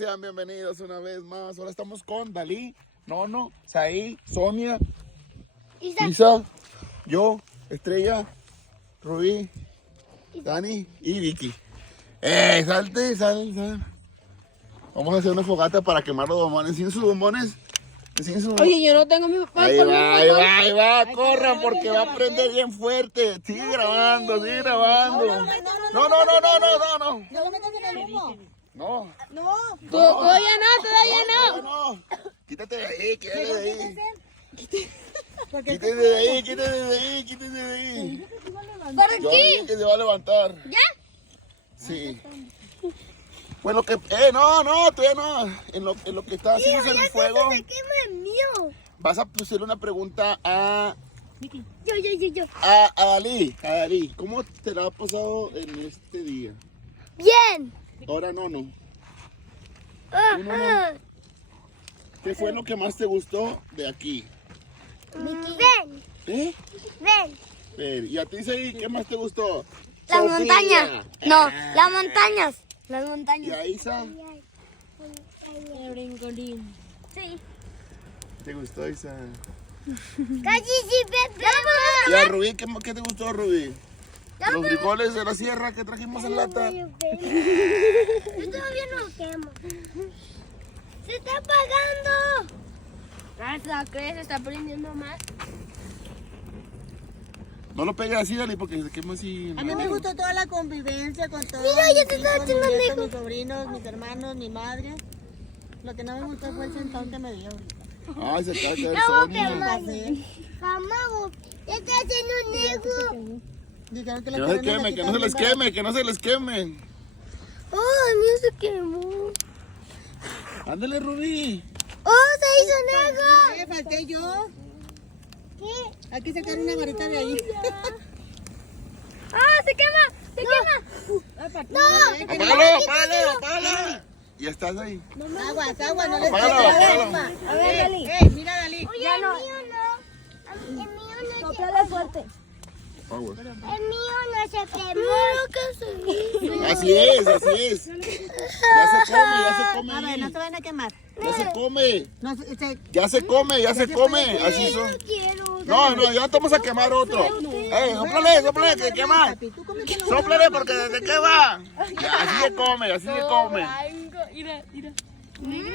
sean bienvenidos una vez más. Ahora estamos con Dalí, Nono, Saí, Sonia, Isa, yo, Estrella, Rubí, Dani y Vicky. Salte, sal. Vamos a hacer una fogata para quemar los bombones. ¿Sin sus bombones? Oye, yo no tengo mi papá. Ahí va, corran porque va a prender bien fuerte. Sigue grabando. No. No lo metas en el humo. No. Todavía no. Quítate de ahí. Quítate de ahí. ¿Para Yo qué? dije que se va a levantar. ¿Ya? Sí. Bueno, que... todavía no. En lo que está haciendo el fuego, Se quema el mío. vas a hacerle una pregunta a Yo. Dalí. ¿Cómo te la ha pasado en este día? Bien. Ahora no. ¿Qué fue lo que más te gustó de aquí? Ven. ¿Eh? Ven. ¿Y a ti, Saí, qué más te gustó? Las Sofía. montañas. No, las montañas. Las ¿Y montañas. a Isa? Sí. ¿Te gustó, Isa? Casi sí, Pepe. ¿Y a Rubí? ¿Qué te gustó, Rubí? Los frijoles de la sierra que trajimos en lata. Yo todavía no quemo. Se está apagando. ¿Crees? Se está prendiendo más. No lo pegues así, Dalí, porque se quema así. A mí me gustó toda la convivencia con todos Mira, ya te mis estaba hijos, haciendo mis nietos, lejos. mis sobrinos, mis hermanos, mi madre. Lo que no me gustó fue el sentón que me dio. Ay, se acaba de caer No, Sonia. Mamá, ya está haciendo un negro. Dijeron que Que no se queme, que no se les queme. Oh, el mío se quemó. Ándale, Rubí. Oh, se hizo negro. Falté yo. ¿Qué? Hay que sacar una varita de ahí. ¡Ah, se quema! ¡No! Apágalo. Ya estás ahí. Agua, no les Apágalo. A ver, Dalí. Mira, Dalí. Oye, el mío no. El mío no se Sóplale fuerte. Agua. El mío no se quemó. Así es. Ya se come. A ver, no se van a quemar. Ya se come. No, se- Ya se come. Así son. No quiero. No, ya estamos a quemar otro. Sóplale, que quema. Tú cómetelo. Sóplale porque desde que va. Ya, así se come. Mira.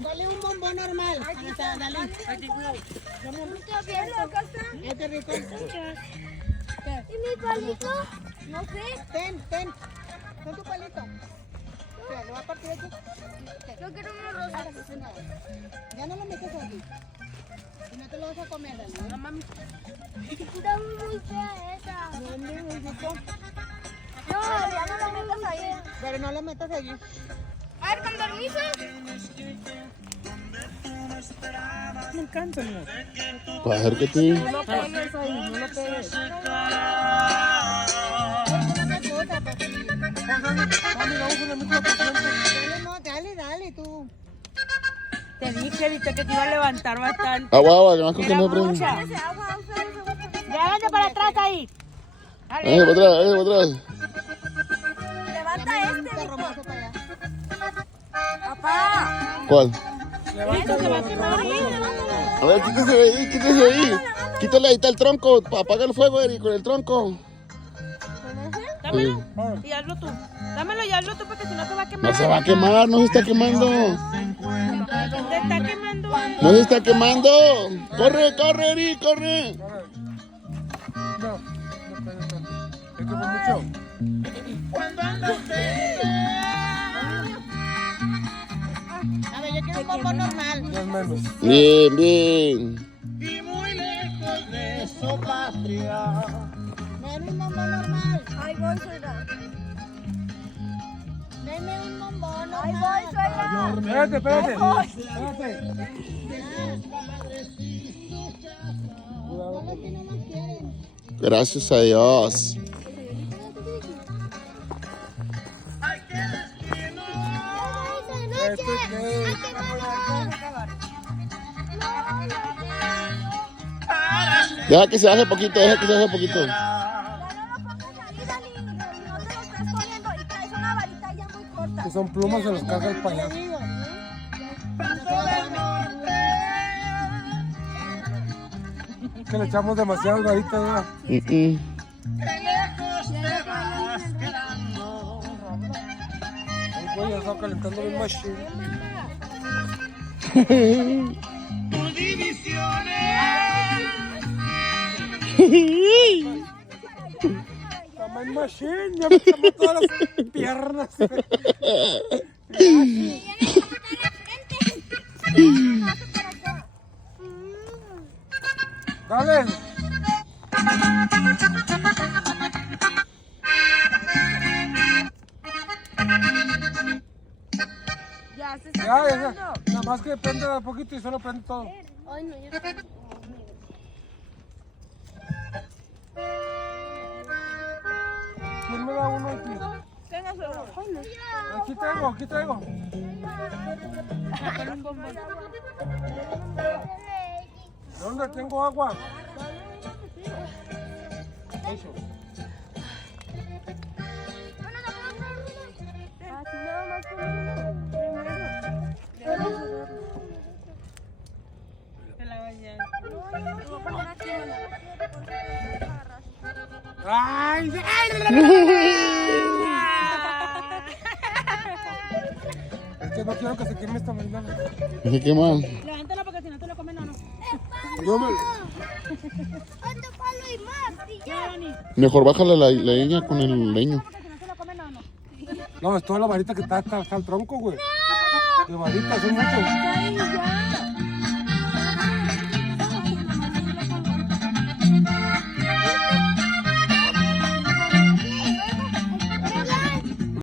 Dale un bombón normal. O sea, dale. Este rico. ¿Y mi palito? No sé. Ten. Con tu palito. Mira, lo va a partir aquí. Yo quiero una rosa. Ya no lo metes aquí. Si no te lo vas a comer, Dani. Está muy fea esa. No, ya no la metas ahí. Pero no lo metas allí. A ver, con permiso. Acércate. No pegues ahí, no lo pegues. Dale, tú. Te dije, viste que te iba a levantar bastante. Agua, que más que no prende. Mucha. Llévate para atrás ahí. Para atrás. Levanta este, Romazo para allá. papá. ¿Cuál? Esto se va a quemar. A ver, quítese de ahí. Quítale ahí está el tronco. Apaga el fuego, Eri, con el tronco. Dámelo y hazlo tú. Dámelo y hazlo tú porque si no se va a quemar. No se va a quemar, no se está quemando. ¿Dónde está quemando? No se está quemando. Corre, Eri, corre. A ver, yo quiero un bombón normal. Bien. Dame un bombón normal. Ahí voy, suegra. Dame un bombón normal. Ahí voy, suegra. Espérate. Gracias a Dios. Deja que se baje poquito. No lo pongas ahí, Dani. No te lo estés comiendo y traes una varita. Que son plumas, se los carga el payaso. Que le echamos demasiadas varitas, ¿verdad? El güey ya está calentando bien machine. Está bien machine, ya me quemó todas las piernas. Dale. Ya se está Ya, quemando. nada más que prende un poquito y solo prende todo. Ay, no, yo ¿Quién me da uno aquí? Tenga su Aquí traigo, aquí traigo. ¿Dónde tengo agua? Eso. Se la bañan. ¡Ay! Es que no quiero que se queme esta mañana. Se quema. Levántala porque si no te lo comen, no. Yo me- otro palo y más. Y ya. Mejor bájale la leña con el leño. Porque si no te lo comen, no. No, es toda la varita que está el tronco, güey. De varitas, son muchos. Ay, ya.